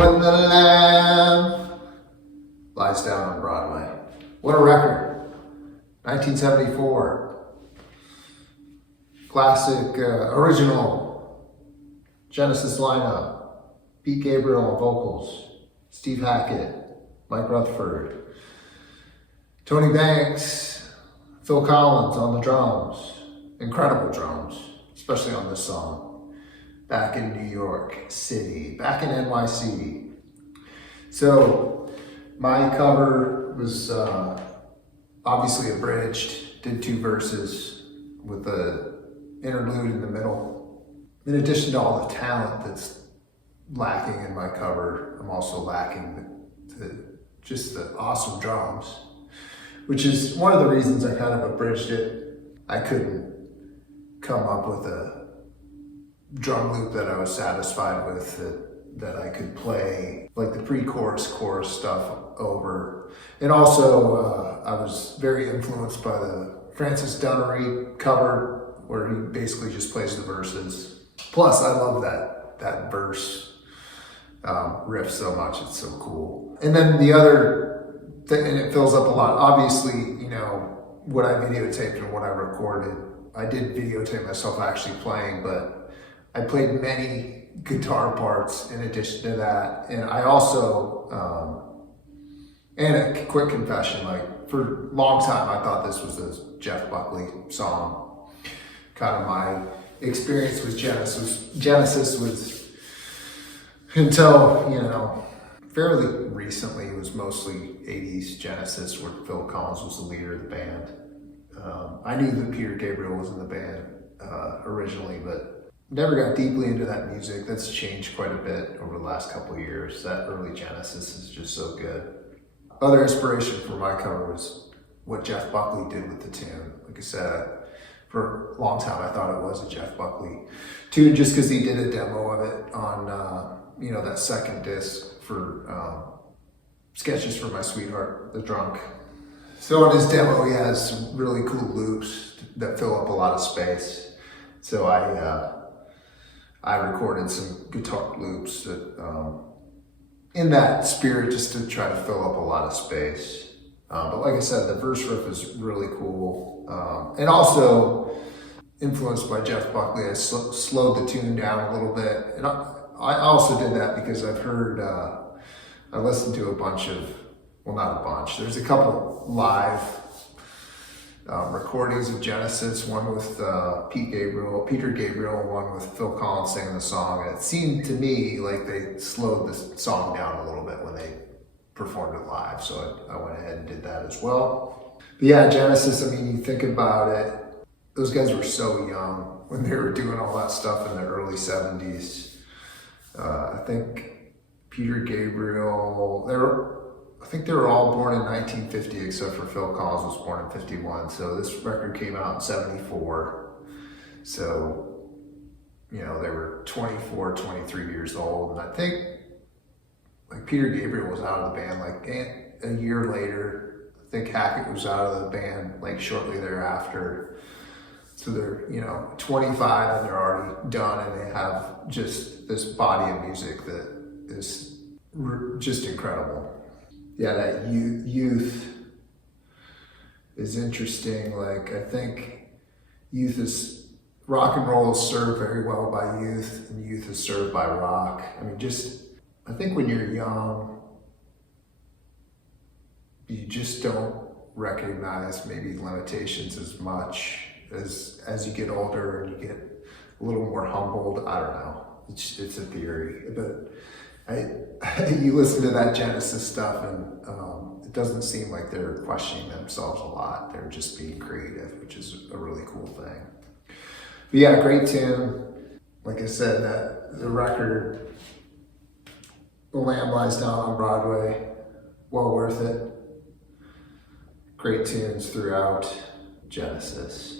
When the Lamb lies down on Broadway. What a record. 1974. Classic, original Genesis lineup. Pete Gabriel on vocals. Steve Hackett, Mike Rutherford, Tony Banks, Phil Collins on the drums. Incredible drums, especially on this song. Back in New York City, back in NYC. So my cover was obviously abridged, did 2 verses with the interlude in the middle. In addition to all the talent that's lacking in my cover, I'm also lacking just the awesome drums, which is one of the reasons I kind of abridged it. I couldn't come up with a drum loop that I was satisfied with that I could play like the pre-chorus, chorus stuff over. And also I was very influenced by the Francis Dunnery cover where he basically just plays the verses. Plus I love that verse riff so much, it's so cool. And then the other thing, and it fills up a lot, obviously, you know, what I videotaped and what I recorded, I did videotape myself actually playing, but I played many guitar parts in addition to that. And I also, and a quick confession, like for a long time, I thought this was a Jeff Buckley song. Kind of my experience with Genesis was until, you know, fairly recently, it was mostly 80s Genesis where Phil Collins was the leader of the band. I knew that Peter Gabriel was in the band originally, but never got deeply into that music. That's changed quite a bit over the last couple of years. That early Genesis is just so good. Other inspiration for my cover was what Jeff Buckley did with the tune. Like I said, for a long time I thought it was a Jeff Buckley tune just because he did a demo of it on you know, that second disc for Sketches for My Sweetheart, The Drunk. So in his demo he has some really cool loops that fill up a lot of space. So I recorded some guitar loops that, in that spirit, just to try to fill up a lot of space. But like I said, the verse riff is really cool. And also influenced by Jeff Buckley, I slowed the tune down a little bit. And I also did that because I've heard, I listened to a bunch of, well, not a bunch, there's a couple live recordings of Genesis, one with Peter Gabriel, one with Phil Collins singing the song. And it seemed to me like they slowed the song down a little bit when they performed it live. So I went ahead and did that as well. But yeah, Genesis, I mean, you think about it, those guys were so young when they were doing all that stuff in the early 70s. I think Peter Gabriel, I think they were all born in 1950 except for Phil Collins was born in 51. So this record came out in 74. So, you know, they were 24, 23 years old. And I think like Peter Gabriel was out of the band like a year later. I think Hackett was out of the band like shortly thereafter. So they're, you know, 25 and they're already done and they have just this body of music that is just incredible. Yeah, that youth is interesting. Like, I think rock and roll is served very well by youth, and youth is served by rock. I mean, I think when you're young, you just don't recognize maybe limitations as much as you get older and you get a little more humbled. I don't know. It's a theory, but you listen to that Genesis stuff and it doesn't seem like they're questioning themselves a lot. They're just being creative, which is a really cool thing. But yeah, great tune. Like I said, the record, The Lamb Lies Down on Broadway, well worth it. Great tunes throughout Genesis.